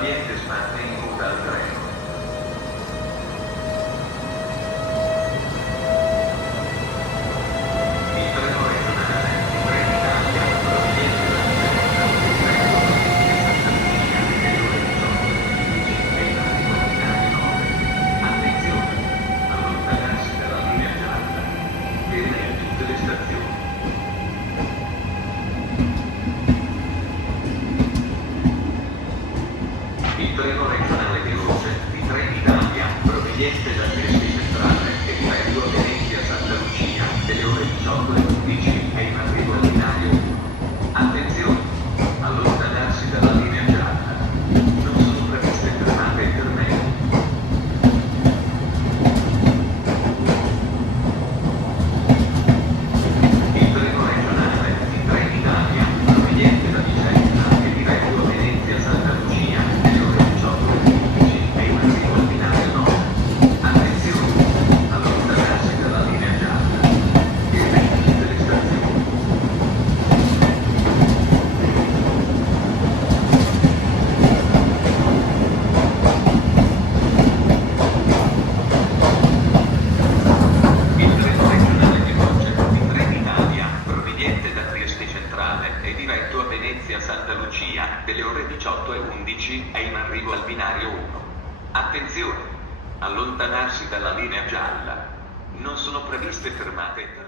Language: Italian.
L'ambiente sbatte in coda al treno. Il treno regionale di Trenitalia, proveniente da Vicenza, diretto a Santa Lucia, alle ore 18:15 e in arrivo al binario 9. Attenzione! Allontanarsi dalla linea gialla. Fermi a tutte le stazioni. Il treno regionale veloce di Trenitalia, proveniente da Trieste Centrale e diretto a Venezia Santa Lucia, delle ore 18:11 è in arrivo al binario 1. Attenzione! Allontanarsi dalla linea gialla. Non sono previste fermate intermedie. Il treno regionale di Trenitalia, proveniente da Vicenza e diretto a Venezia Santa Lucia, delle ore 18:15 è in arrivo al binario 9. Attenzione! Allontanarsi dalla linea gialla. Fermi in tutte le stazioni. Il treno regionale veloce di Trenitalia, proveniente da Trieste Centrale e diretto a Venezia Santa Lucia, delle ore 18:11 è in arrivo al binario 1. Attenzione! Allontanarsi dalla linea gialla. Non sono previste fermate.